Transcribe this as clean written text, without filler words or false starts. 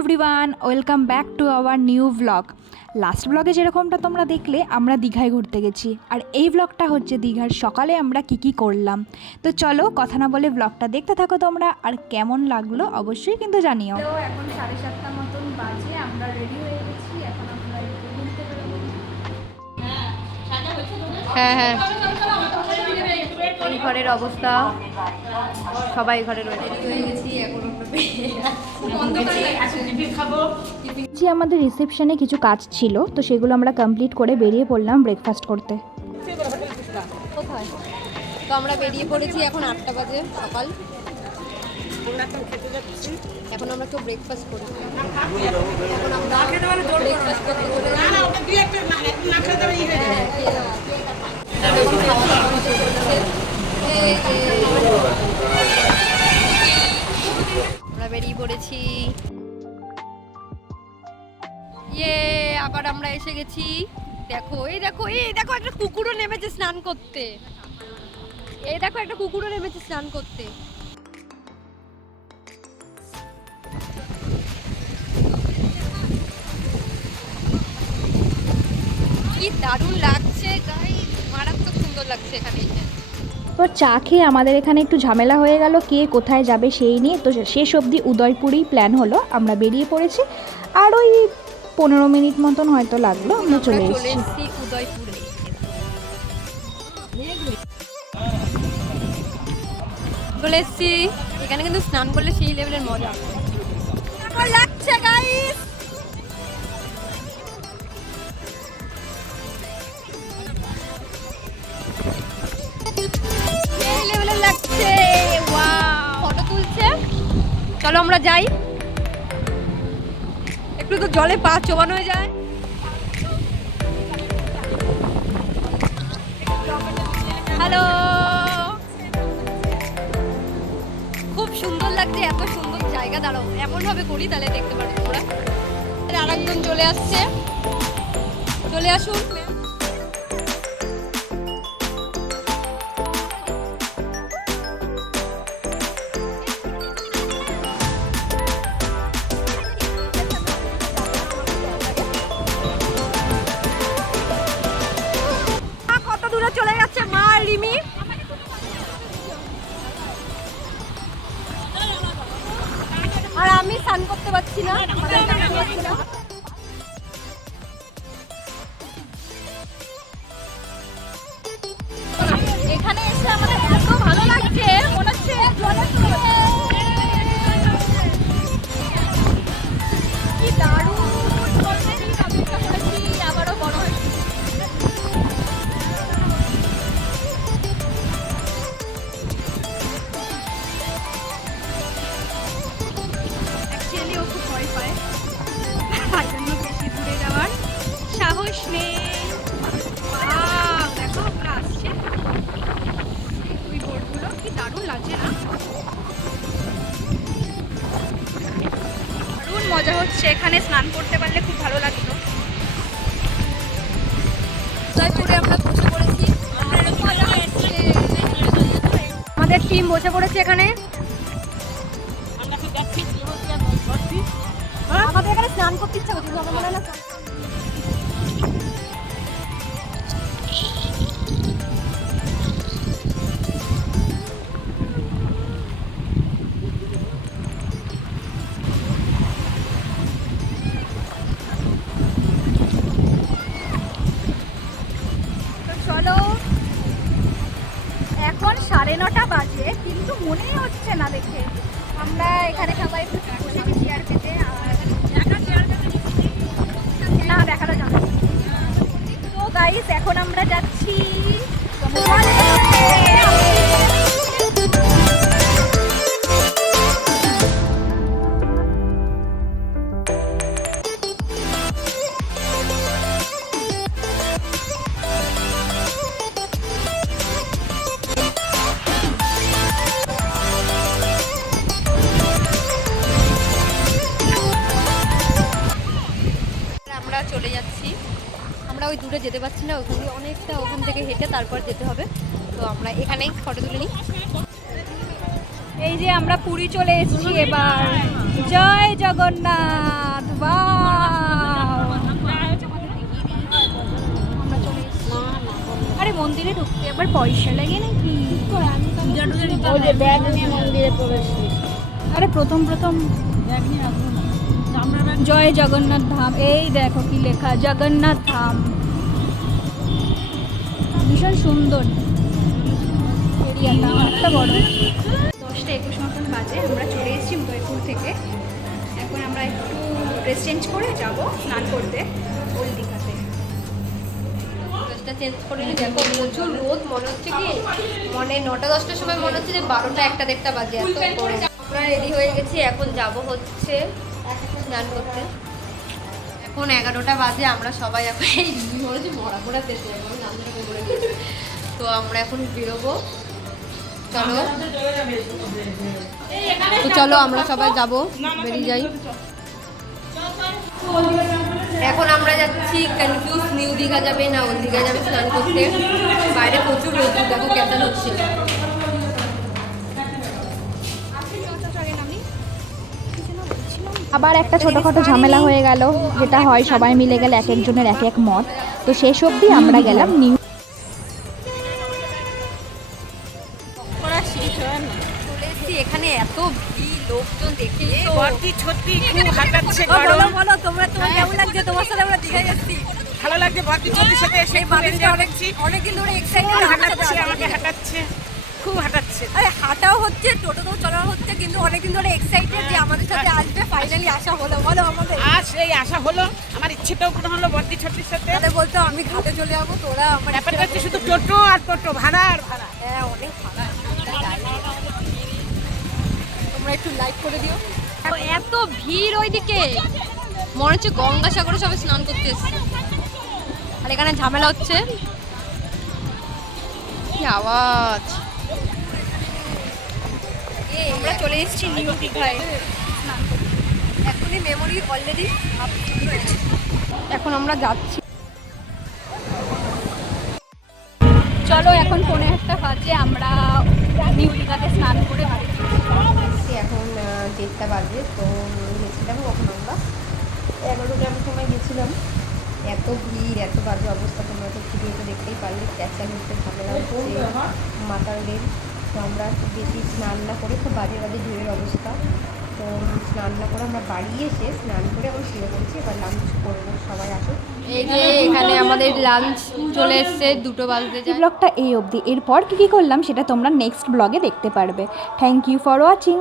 Everyone, welcome back to our new blog. Last ব্লগে যেরকমটা তোমরা দেখলে আমরা দীঘায় ঘুরতে গেছি, আর এই ব্লগটা হচ্ছে দীঘার সকালে আমরা কি করলাম। তো চলো কথা না বলে ব্লগটা দেখতে থাকো তোমরা, আর কেমন লাগলো অবশ্যই কিন্তু জানিও। তো এখন 7:30 মতন বাজে, আমরা রেডি হয়ে গেছি, এখন আমরা ঘুরতে বেরোবো। হ্যাঁ এই ঘরের অবস্থা, সবাই ঘরে রয়েছে। আমাদের রিসেপশনে কিছু কাজ ছিল, তো সেগুলো আমরা কমপ্লিট করে বেরিয়ে পড়লাম ব্রেকফাস্ট করতে। কোথায়? তো আমরা বেরিয়ে পড়েছি, এখন 8টা বাজে সকাল। এখন আমরা কেউ ব্রেকফাস্ট করি, এখন আমরা ব্রেকফাস্ট করতে আমরা বেরিয়ে পড়েছি। আবার আমরা এসে গেছি। দেখো একটা কুকুরও নেমেছে স্নান করতে। একটা কুকুরও নেমেছে স্নান করতে। কি দারুণ লাগছে গাইস, মারাত্মক সুন্দর লাগছে এখানে এসে। তো চা খেয়ে আমাদের এখানে একটু ঝামেলা হয়ে গেল কে কোথায় যাবে সেই নিয়ে। তো শেষ অবধি উদয়পুরেই প্ল্যান হলো, আমরা বেরিয়ে পড়েছি। আর ওই 15 মিনিট মতন হয়তো লাগলো, আমরা চলে এসেছি উদয়পুরে। চলে এসেছি এখানে, কিন্তু স্নান করলে সেই লেভেলের মজা লাগছে গাইস। এই লেভেলের লাগছে, ওয়াও। ফটো তুলছে, চলো আমরা যাই। একটু তো জলে পা চোবানো হয়ে যায়। হ্যালো, খুব সুন্দর লাগছে, এত সুন্দর জায়গা। দাঁড়াও এমন ভাবে করি তাহলে দেখতে পারো তোমরা। আরেকজন চলে আসছে, চলে আসুন। কত দূরে চলে যাচ্ছে মা রিমি। আর আমি স্নান করতে পারছি না। এখানে এসে আমাদের এত ভালো লাগছে, মনে হচ্ছে কি দারুণ। আবারও বড় হয়েছে। ও খুব ভয় পায়, তার জন্য বেশি দূরে যাওয়ার সাহস নেই। দেখো আমরা আসছে ওই বোর্ডগুলো, কি দারুণ লাগছে না? দারুণ মজা হচ্ছে এখানে, স্নান করতে পারলে খুব ভালো লাগতো। জয়পুরে আমরা বসে পড়েছি, আমাদের টিম বসে পড়েছে এখানে। আমাদের এখানে স্নান করতে ইচ্ছা করছে, আমার মনে হয় না। চলো, এখন 9:30 বাজে, কিন্তু মনেই হচ্ছে না দেখে। আমরা এখানে সবাই বসেছি চেয়ার পেতে, আর না দেখানো যাবে। তো গাইস এখন আমরা যাচ্ছি চলে যাচ্ছি। আমরা ওই দূরে যেতে পারছি না, ওখানে অনেকটা, ওখান থেকে হেঁটে তারপর যেতে হবে। তো আমরা এখানেই ফটো তুলে নিই। এই যে আমরা পুরী চলে এসেছি এবার। জয় জগন্নাথ। বাহ, আরে মন্দিরে ঢুকতে আবার পয়সা লাগে নাকি? আরে প্রথম জয় জগন্নাথ ধাম, এই দেখো কি লেখা, জগন্নাথ ধাম। ভীষণ সুন্দর এরিয়াটা, অনেকটা বড়। 10:21 মতন বাজে, আমরা চলে এসেছি উদয়পুর থেকে। এখন আমরা একটু ড্রেস চেঞ্জ করে যাব স্নান করতে ওল্ড দীঘাতে। ড্রেসটা চেঞ্জ করে নিয়ে দেখো প্রচুর রোদ, মনে হচ্ছে কি মানে 9টা-10টার সময় মনে হচ্ছে যে 12টা 1টা 1:30 বাজে, এত গরম। আমরা রেডি হয়ে গেছি, এখন যাব হচ্ছে স্নান করতে। এখন 11টা বাজে, আমরা সবাই এখন এই মনে হচ্ছে মরা পড়া পেতে এখন নামটা করে গেছি। তো আমরা এখন বেরোবো, চলো। তো চলো আমরা সবাই যাব, বেরিয়ে যাই। এখন আমরা যাচ্ছি কনফিউজ, নিউ দীঘা যাবে না ওল্ড দীঘা যাবে স্নান করতে। বাইরে প্রচুর রোদ, দেখো কেমন হচ্ছে। আবার একটা ছোটোখাটো ঝামেলা হয়ে গেল, যেটা হয় সবাই মিলে গেলে এক একজনের এক এক মত। তো শেষ অবধি আমরা গেলাম নিউ। চলে এসেছি, এখানে এত ভিড়, লোকজন দেখে বলো তোমরা, তোমার কেমন লাগছে? তোমার সাথে আমরা দীঘায় যাচ্ছি, ভালো লাগছে। ভর্তি চোদ্দের সাথে এসে সেই মানুষটা অনেকদিন ধরে এক্সাইটেড হাঁটাচ্ছে, আমাকে হাঁটাচ্ছে, খুব হাঁটাচ্ছে। আরে হাঁটাও হচ্ছে, টোটোতেও চলা হচ্ছে, কিন্তু অনেকদিন ধরে এক্সাইটেড যে আমাদের সাথে আসবে। ফাইনালি আসা হলো, বলো আমাদের। আর সেই আশা হলো, আমার ইচ্ছেটাও পূরণ হলো ভর্তি ছোট্টির সাথে। তাদের বলতো আমি ঘাটে চলে যাবো, তোরা আমার ব্যাপারটা হচ্ছে শুধু টোটো আর টোটো ভাড়া আর ভাড়া। হ্যাঁ অনেক ভালো। তোমরা একটু লাইক করে দিও। এত ভিড় ওইদিকে, মনে হচ্ছে গঙ্গাসাগরে সবাই স্নান করতে এসছে। আর এখানে ঝামেলা হচ্ছে, কি আওয়াজ। আমরা চলে এসেছি নিউ দীঘায়। এখনই মেমোরি অলরেডি এখন আমরা যাচ্ছি। চলো, এখন 1:15 বাজে, আমরা নিউ দীঘাতে স্নান করে বাড়ি ফিরছি। এখন 1:30 বাজে। তো গেছিলাম কখন আমরা 11টার সময় গেছিলাম। এত ভিড়, এত বাজে অবস্থা, তোমরা তো ভিডিওতে দেখতেই পারলে। চেঁচামেচি ঝামেলা হচ্ছে মাতালদের। তো আমরা বেশি স্নান না করে, খুব বাজে বাজে ভিড়ের অবস্থা। তো স্নান না করে আমরা বাড়ি এসে স্নান করে আবার শুয়ে পড়েছি। এবার লাঞ্চ করবো, সবাই আসুক। এই যে এখানে আমাদের লাঞ্চ চলে এসছে, 2টো বাজতে এই ব্লগটা এই অবধি। এরপর কী কী করলাম সেটা তোমরা নেক্সট ব্লগে দেখতে পারবে। Thank you for watching.